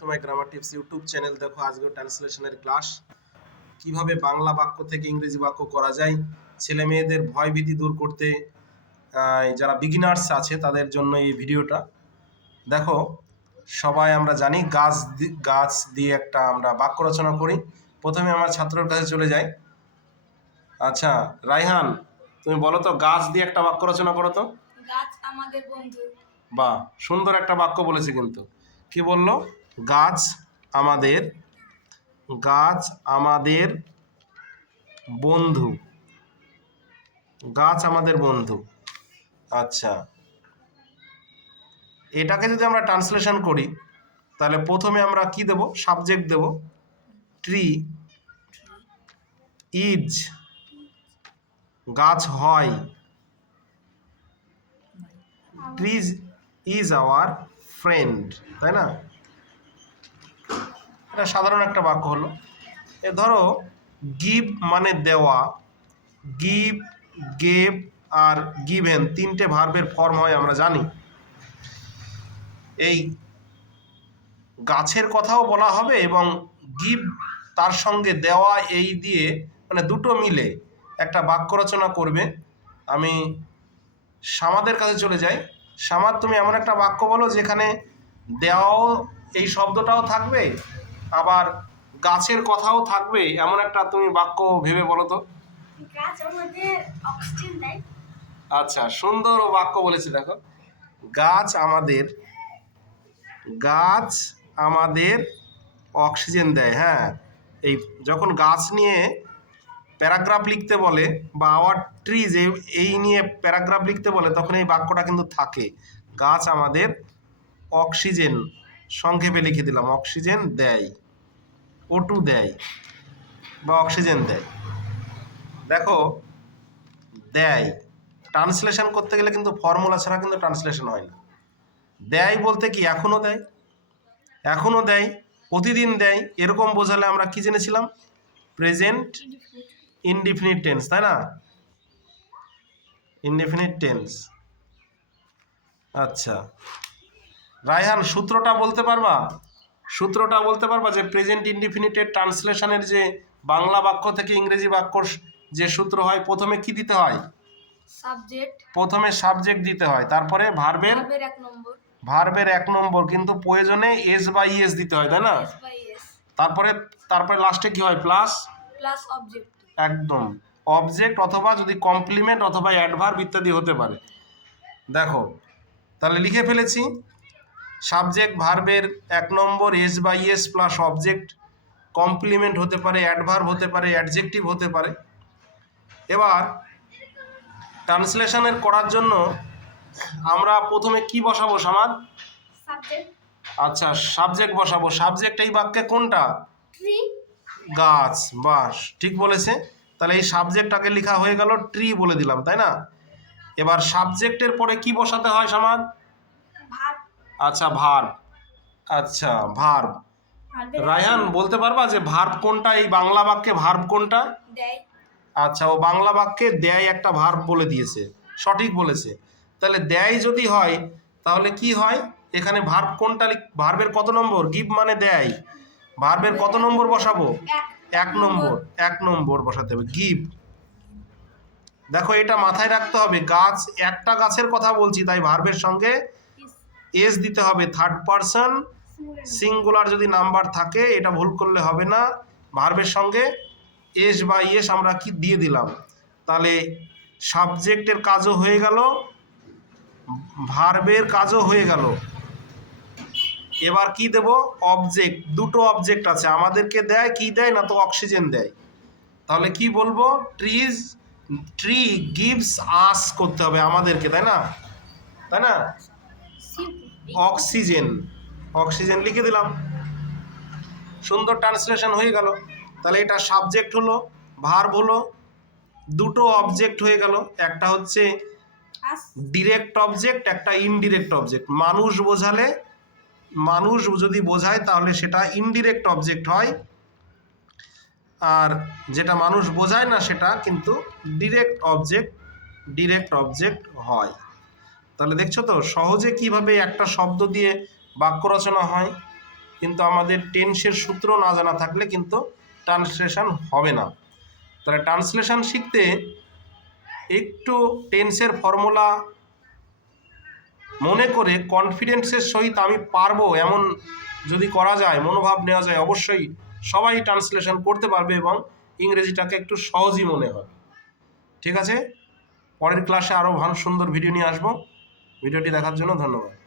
To my grammar tips YouTube channel. দেখো আজকে ট্রান্সলেশনের class, কিভাবে বাংলা বাক্য থেকে ইংরেজি বাক্য করা যায়, ছেলে মেয়েদের ভয় ভীতি দূর করতে, যারা বিগিনার্স আছে তাদের জন্য এই ভিডিওটা। দেখো সবাই আমরা জানি গাছ দিয়ে একটা আমরা বাক্য রচনা করি। প্রথমে আমার ছাত্রের কাছে চলে যাই। আচ্ছা রাইহান, তুমি বলো তো গাছ দিয়ে একটা বাক্য রচনা করো তো। গাছ আমাদের বন্ধু। বাহ, সুন্দর একটা বাক্য বলেছে। কিন্তু কি বললো? গাছ আমাদের বন্ধু। গাছ আমাদের বন্ধু। আচ্ছা, এটাকে যদি আমরা ট্রান্সলেশন করি তাহলে প্রথমে আমরা কি দেব? সাবজেক্ট দেব। ট্রি ইজ, গাছ হয়। ট্রিজ ইজ আওয়ার ফ্রেন্ড, তাই না? এটা সাধারণ একটা বাক্য হলো। এ ধরো গিভ মানে দেওয়া, গিভ, গেভ আর গিভেন তিনটে ভার্বের ফর্ম হয় আমরা জানি। এই গাছের কথাও বলা হবে এবং গিভ তার সঙ্গে দেওয়া, এই দিয়ে মানে দুটো মিলে একটা বাক্য রচনা করবে। আমি সামাদের কাছে চলে যাই। সামাদ, তুমি এমন একটা বাক্য বলো যেখানে দেওয়াও এই শব্দটাও থাকবে, আবার গাছের কথাও থাকবে, এমন একটা তুমি বাক্য ভেবে বলো তো। গাছ আমাদের অক্সিজেন দেয়। আচ্ছা, সুন্দর বাক্য বলেছে। দেখো, গাছ আমাদের অক্সিজেন দেয়। হ্যাঁ, এই যখন গাছ নিয়ে প্যারাগ্রাফ লিখতে বলে বা আওয়ার ট্রিজ এই নিয়ে প্যারাগ্রাফ লিখতে বলে, তখন এই বাক্যটা কিন্তু থাকে। গাছ আমাদের অক্সিজেন, সংক্ষেপে লিখে দিলাম, অক্সিজেন দেয়, O2 দেয় বা অক্সিজেন দেয়। দেখো দেয় ট্রান্সলেশন করতে গেলে কিন্তু ফর্মুলা ছাড়া কিন্তু ট্রান্সলেশন হয় না। দেয় বলতে কি? এখনও দেয়, প্রতিদিন দেয়, এরকম বোঝালে আমরা কি জেনেছিলাম? প্রেজেন্ট ইনডিফিনিট টেন্স, তাই না? Indefinite tense. আচ্ছা রায়হান, সূত্রটা বলতে পারবা যে প্রেজেন্ট ইনডিফিনিটের ট্রান্সলেশনের যে বাংলা বাক্য থেকে ইংরেজি বাক্য যে সূত্র হয়, প্রথমে কি দিতে হয়? সাবজেক্ট। প্রথমে সাবজেক্ট দিতে হয়, তারপরে ভার্বের এক নম্বর, কিন্তু প্রয়োজনে এস বা ইএস দিতে হয়, তাই না? তারপরে লাস্টে কি হয়? Plus object. একদম, অবজেক্ট অথবা যদি কমপ্লিমেন্ট অথবা অ্যাডভার্ব ইত্যাদি হতে পারে। দেখো তাহলে লিখে ফেলেছি, সাবজেক্ট ভার্বের এক নম্বর, এস বা ইএস প্লাস অবজেক্ট, কমপ্লিমেন্ট হতে পারে, অ্যাডভার্ব হতে পারে, অ্যাডজেক্টিভ হতে পারে। এবার ট্রান্সলেশনের করার জন্য আমরা প্রথমে কি বসাবো সামাদ? আচ্ছা, সাবজেক্ট বসাবো। সাবজেক্ট এই বাক্যে কোনটা? গাছ। বাস, ঠিক বলেছে। তাহলে এই সাবজেক্টটাকে লেখা হয়ে গেল, ট্রি বলে দিলাম, তাই না? এবার সাবজেক্টের পরে কি বসাতে হয় সামাদ? আচ্ছা, ভার্ব। আচ্ছা, ভার্ব। রায়হান, বলতে পারবা যে ভার্ব কোনটা? এই বাংলা বাক্যে ভার্ব কোনটা? আচ্ছা, ও বাংলা বাক্যে দেয় একটা ভার্ব বলে দিয়েছে, সঠিক বলেছে। তাহলে দেয় যদি হয় তাহলে কি হয়? এখানে ভার্ব কোনটা? ভার্বের কত নম্বর? গিভ মানে দেয়, ভার্বের কত নম্বর বসাবো? এক নম্বর বসাতে হবে, গিভ। দেখো এটা মাথায় রাখতে হবে, একটা গাছের কথা বলছি, তাই ভার্বের সঙ্গে এস দিতে হবে। থার্ড পারসন সিঙ্গুলার যদি নাম্বার থাকে, এটা ভুল করলে হবে না। ভার্বের সঙ্গে এস বা ইয়েস আমরা কি দিয়ে দিলাম, তাহলে সাবজেক্টের কাজও হয়ে গেল, ভার্বের কাজও হয়ে গেল। এবার কি দেব? অবজেক্ট। দুটো অবজেক্ট আছে, আমাদেরকে দেয়, কি দেয় না তো অক্সিজেন দেয়। তাহলে কি বলবো? ট্রি গিভস আস করতে হবে আমাদেরকে, তাই না? অক্সিজেন লিখে দিলাম, সুন্দর ট্রান্সলেশন হয়ে গেল। তাহলে এটা সাবজেক্ট হলো, ভার্ব হলো, দুটো অবজেক্ট হয়ে গেল। একটা হচ্ছে ডিরেক্ট অবজেক্ট, একটা ইনডিরেক্ট অবজেক্ট। মানুষ যদি বোঝায় তাহলে সেটা ইনডিরেক্ট অবজেক্ট হয়, আর যেটা মানুষ বোঝায় না সেটা কিন্তু ডিরেক্ট অবজেক্ট হয়। তাহলে দেখছো তো সহজে কিভাবে একটা শব্দ দিয়ে বাক্য রচনা হয়। কিন্তু আমাদের টেন্সের সূত্র না জানা থাকলে কিন্তু ট্রান্সলেশন হবে না। তাহলে ট্রান্সলেশন শিখতে একটু টেন্সের ফর্মুলা মনে করে কনফিডেন্সের সহিত আমি পারবো এমন যদি করা যায়, মনোভাব নেওয়া যায়, অবশ্যই সবাই ট্রান্সলেশন করতে পারবে এবং ইংরেজিটাকে একটু সহজই মনে হবে। ঠিক আছে, পরের ক্লাসে আরও ভালো সুন্দর ভিডিও নিয়ে আসবো। ভিডিওটি দেখার জন্য ধন্যবাদ।